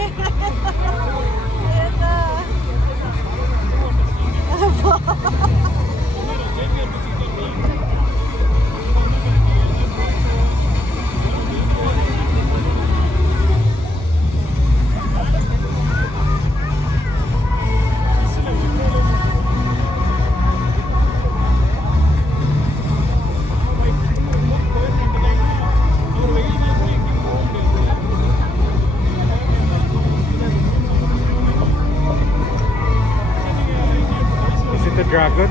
Ayan na. Dragon.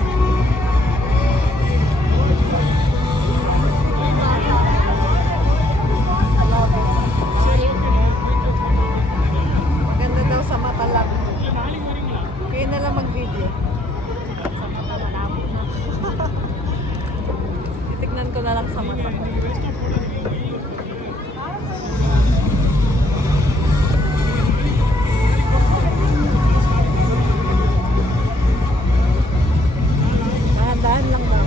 Maganda daw sa mata lang. Kaya na lang mag-video. Sa mata lang. Titignan ko na lang sa mata. Dahan lang daw.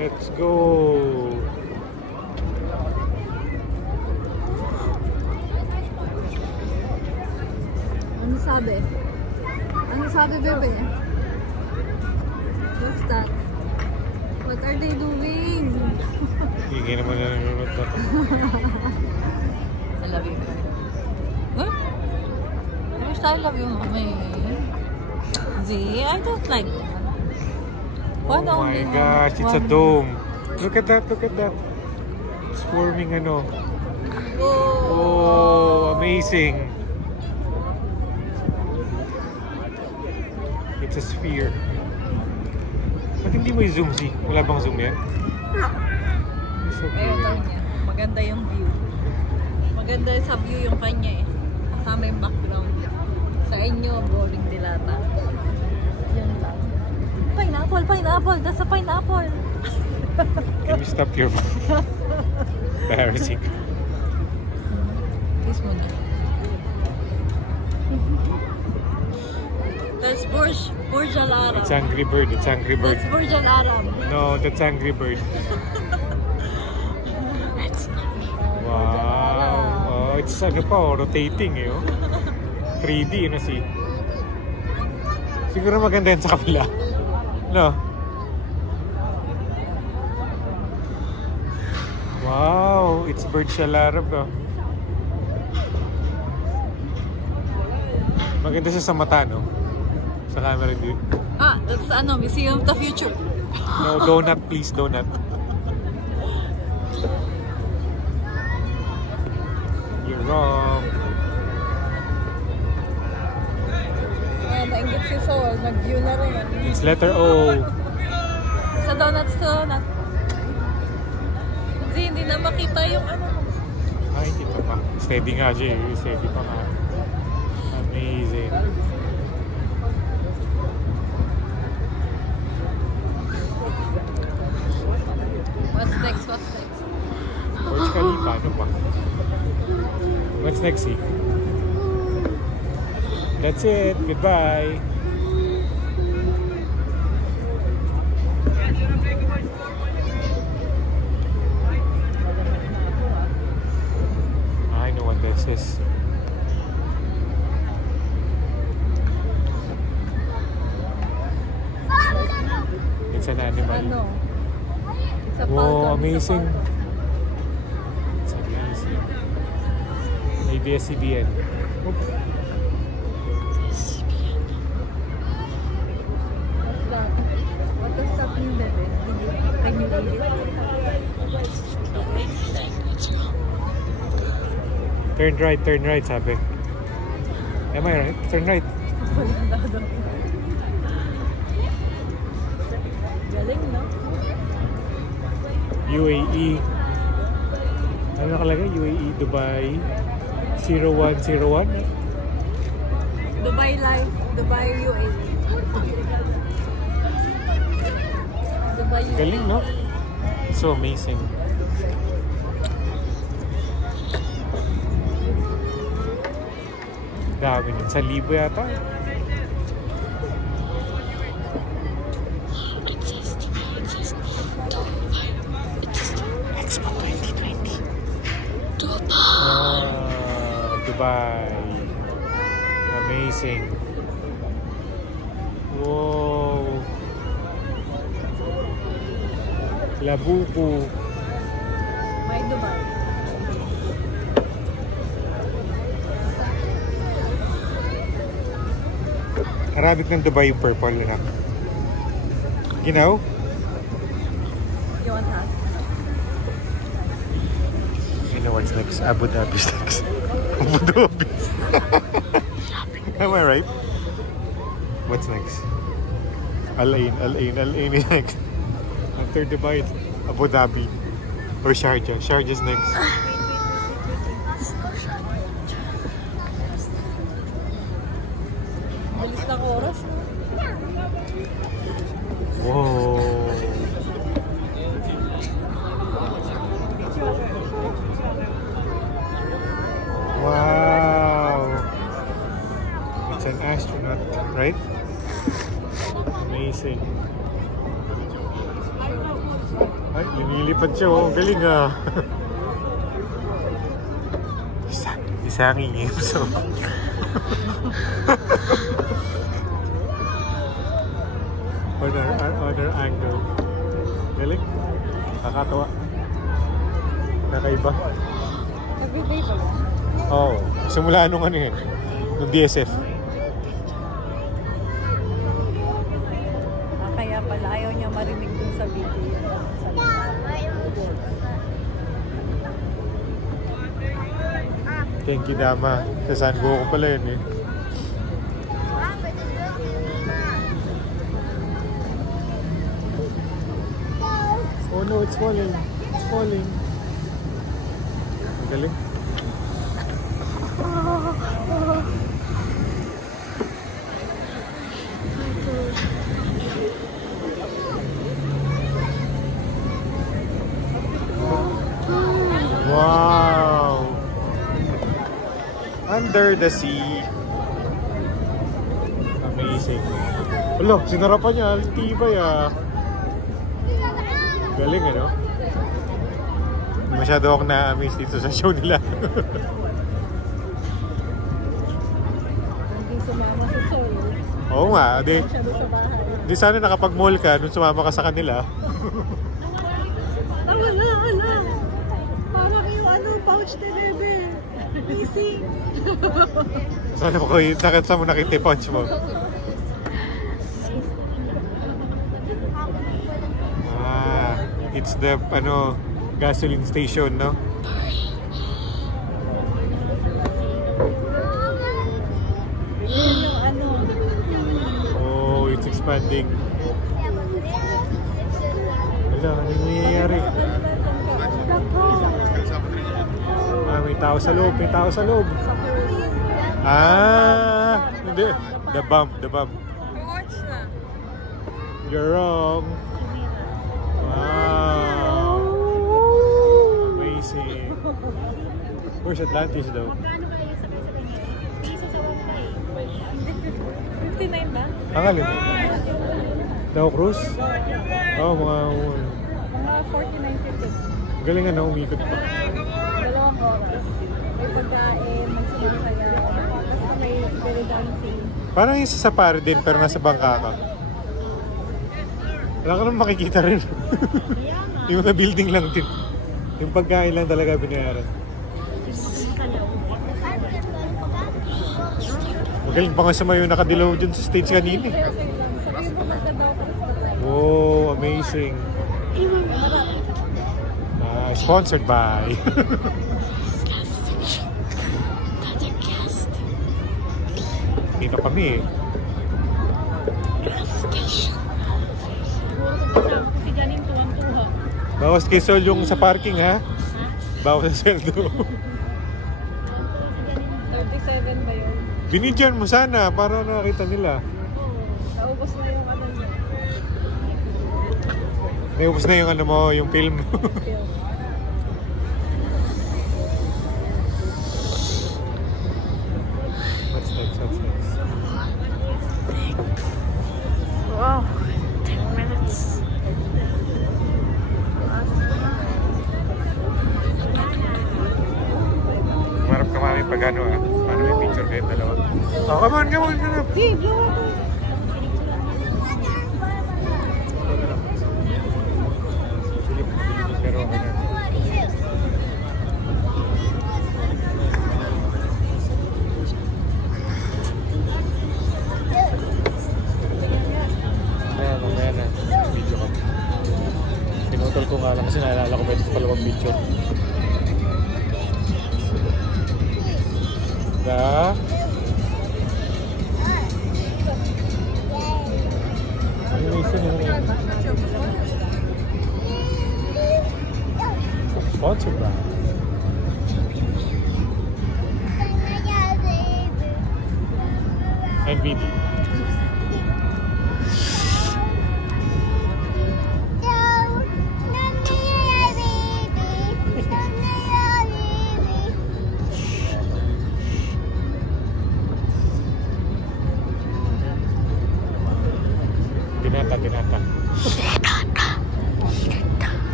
Let's go. Ano sabi? Ano sabi, bebe? What's that? What are they doing? Hindi naman na nanonood na. I love you. Huh? I love you, mommy. Z, I don't like that. Oh my gosh, it's a dome. Look at that, look at that. It's forming ano. Oh, amazing. It's a sphere. Ba't hindi may zoom si? Wala bang zoom yan? It's so Ayaw daw niya. Maganda yung view. Maganda sa view yung kanya eh. Kasama yung background. Sa inyo, boring dilata. Yan lang. Pineapple, pineapple! That's a pineapple! Can you stop your embarrassing? Kiss mo na. That's Burj Al Arab. It's Angry Bird, it's Angry Bird. That's Burj Al Arab. No, that's Angry Bird. That's not me. Wow! Oh, it's ano pa, rotating eh. Oh. 3D, ano si? Siguro maganda yan sa kabila. No? Wow! It's Burj Al Arab, oh. Maganda siya sa mata, no? Sa camera view. Ah, that's ano, Museum of the Future. No, donut, please, donut. You're wrong. Nainggit si Sol, nag-view na rin. It's letter O. Sa donuts to donut. Hindi na makita yung ano. Ay, kita pa. Steady nga siya eh. Steady pa nga. Amazing. What's next? What's next? Burj Khalifa, ano ba? What's next, eh? That's it. Goodbye. I know what this is. It's an animal. Ano? It's a Wow, falcon. amazing. It's amazing. ABS-CBN. Oops. What's that? What does that mean, baby? Can you read it? Turn right, sabi. Am I right? Turn right. Galing, no? UAE. Ano nakalagay? UAE, Dubai 0101. Dubai Life, Dubai UAE. Dubai UAE. Galing, no? So amazing. Dami nun. 1,000 yata. Expo 2020. Dubai. Amazing. Wow. Labubu. May Dubai. Arabic ng Dubai yung purple na. You know? You want that? You know what's next? Abu Dhabi's next. Abu Dhabi. Am I right? What's next? Al Ain is next. After Dubai, it's Abu Dhabi. Or Sharjah. Sharjah's next. Bilis ng oras. Whoa. Wow. It's an astronaut, right? Amazing. Ay, lumilipad siya. Oh, galing ah. Isa ang ingin. So. Other angle. Galing. Nakakatawa. Nakaiba. Everyday ba yan? Oo. Simula nung ano yun. Nung DSF. Kaya pala ayaw niya marinig dun sa video. Thank you, Dama. Sa San Goku pala yun eh. Oh no, it's falling. It's falling. Ang galing. Wow! Under the sea. Amazing. Alo, sinarapan niya. Tibay ah. Galing ano? Masyado akong na-amaze dito sa show nila. Hindi sumama sa Seoul. Oo nga. Masyado sa bahay. Di sana nakapag-mall ka nung sumama ka sa kanila. Wala. Parang yung pouch ni bebe. Missing. Sana ko kayo, saan mo nakita yung punch mo? It's the gasoline station, no? Oh, it's expanding. Wala, ano yung nangyayari? May tao sa loob, hindi. The bump. Watch na. You're wrong. Wow. Amazing. Where's Atlantis though? 59 ba? Ang alin? Daw cruise? Oo, mga 49.50. galing umikot pa. 2 oras. May pagkain, may sumasayaw. Basta may belly dancing. Parang yung sa safari din pero nasa bangka ka. Wala ka naman makikita rin. Yung na building lang din. Yung pagkain lang talaga binayaran. Magaling pa nga sa mayo nakadilaw dyan sa stage kanina. Wow, amazing. Sponsored by dito kami eh. Bawas kay Sol yung sa parking, ha? Bawas sa sweldo. 37 ba yun? Binidyan mo sana para nakakita nila. Naubos na yung ano niya. Naubos na yung ano mo, yung film. What's next? What's next? Wow, 10 minutes. Marap ka mami pag ano, ha? Paano may picture kayo dalawa? Oh, come on, come on, come on. Okay, blow ito. Pero okay na. Mamaya na. Video ko. Pinutol ko nga lang kasi naalala ko pwede pala mag-video. Da? Animation mo. Sponsor ba? NVD. Binata.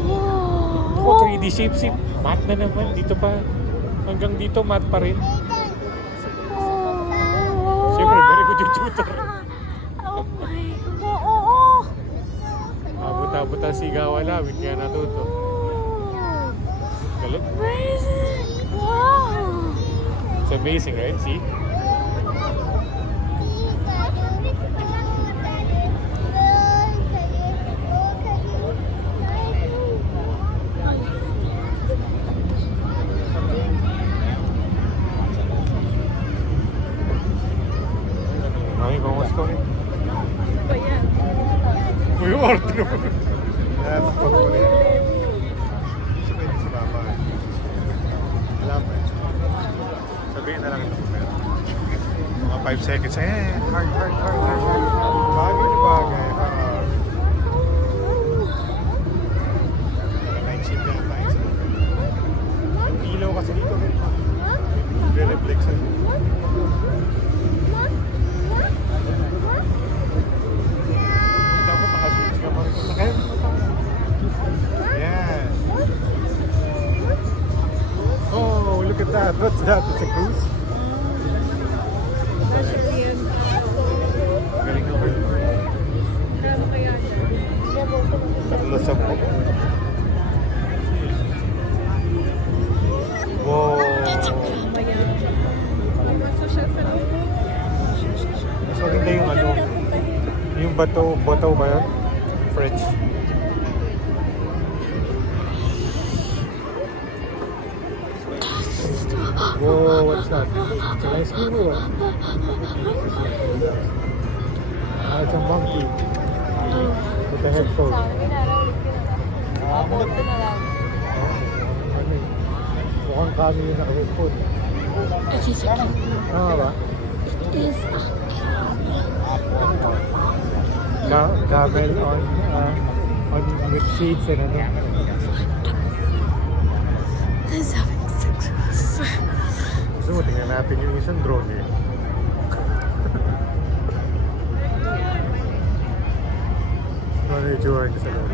Wow. 3D shape. Matte na naman. Dito pa. Hanggang dito, matte pa rin. Siyempre, very good yung tutor. Oh my God. Abot-abot ang sigawan namin. Kaya natuto. Galing. Amazing. Wow. It's amazing, right? See? Mami, kumusta ko? Ba yan? Uy, order mo. Yan, pag-uli. Sabihin niyo sa baba. Alam mo. Sabihin na lang ito. Mga 5 seconds. Hard. Bagay na bagay. Night shift yan. Ang ilaw kasi dito. Re-reflection. Dapat nakaswitch ka pa rin. Yan. Oh, look at that. What's that? It's a cruise? Galing na kayo. Ano kaya yan? 3-10. Wow. Ba yan? Pumasok siya sa loob. Mas maganda yung ano. Yung bato ba yun? French. Whoa, what's that? It's an ice cream or what? It's a monkey. With a headphone. Mukhang kami yung naka-headphone. It is a cat. Tama ba? It is a Camel on with seeds and ano. This having sex with us. Gusto mo, tingnan natin yung isang drone eh. Ano yung itsura ko sa loob?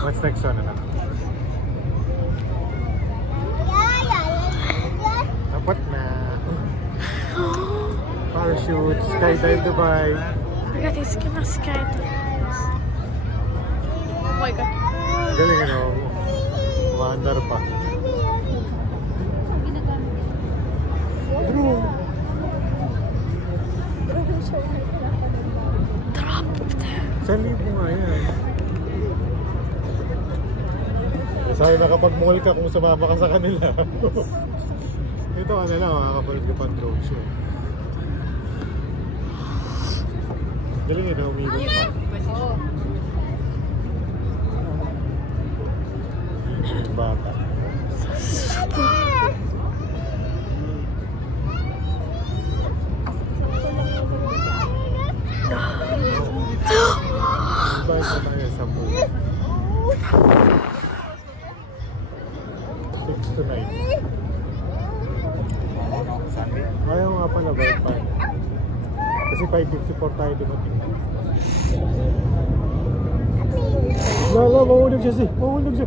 What's next one na? Dapat na. Parachute, skydive Dubai. Look at this, can I skydive? Oh my god. Galing ano, umaandar pa. Drew! Saan libo nga yan? Sabi nakapag-mall ka kung sumama ka sa kanila. Ito ka na lang, makakapanood ka pang drone show. Dali nga na umigod pa. Bata. Bakit na tayo sa pool? 6 to 9. Ayaw nga pala ba yung 5? Kasi 5:54 tayo dumating. Lala, mahulog siya mahulog siya.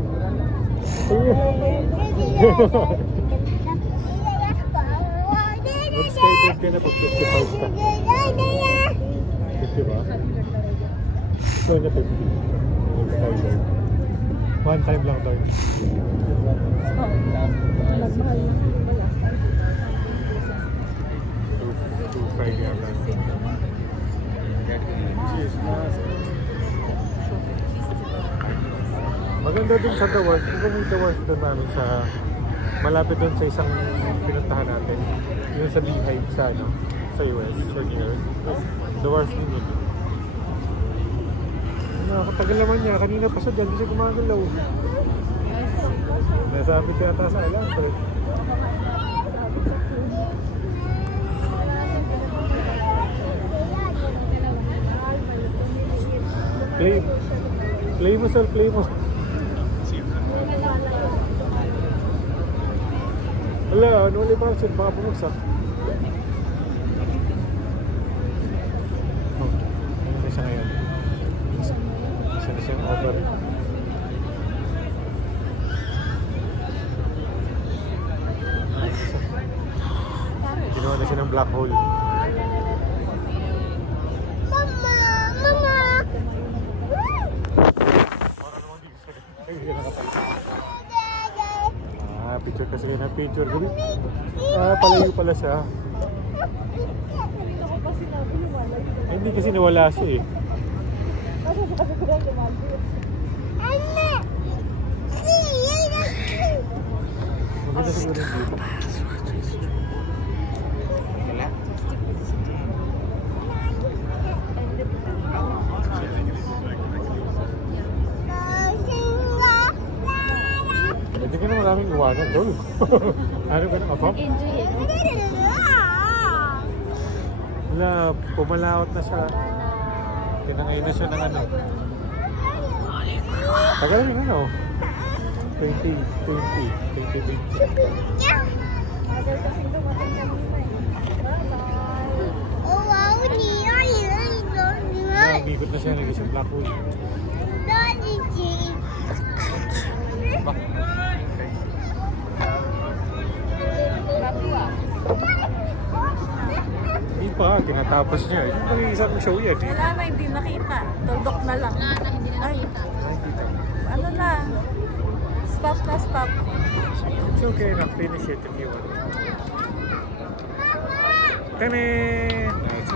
Mag-skated ka na pag 55 ka. 50 ba? So na 50. Mag-skydive. One time lang daw. 2.5 yata. Maganda din sa The Wharf. Kung may The Wharf doon namin sa malapit doon sa isang pinuntahan natin. Yung sa Beehive sa US or near. The Wharf din yun. Nakakatagal naman niya. Kanina pa siya dyan. Hindi siya gumagalaw. Nasabi ko yata sa alam. Play mo sir, play mo. Wala, ano ulit pa sir, baka bumagsak. Oh, ano na siya ngayon? Isa na siyang over. Ginawa na siya ng black hole. Picture kasi kayo ng picture. Palayo pala siya. Hindi kasi nawala siya eh. Maganda siguro yung dito. Hindi ka na maraming iwanan doon. Ano ka na kapap? Wala, pumalaot na siya. Tinangayin na siya ng ano. Tagal yung 2020. Umikot na siya, nag-isang black hole. Hindi pa, tinatapos niya. Yung pag-iisang show yan eh. Wala na, hindi nakita. Tuldok na lang. Wala na, hindi na nakita. Ano na? Stop na, stop. It's okay na, finish it if you want. Tane! Nice.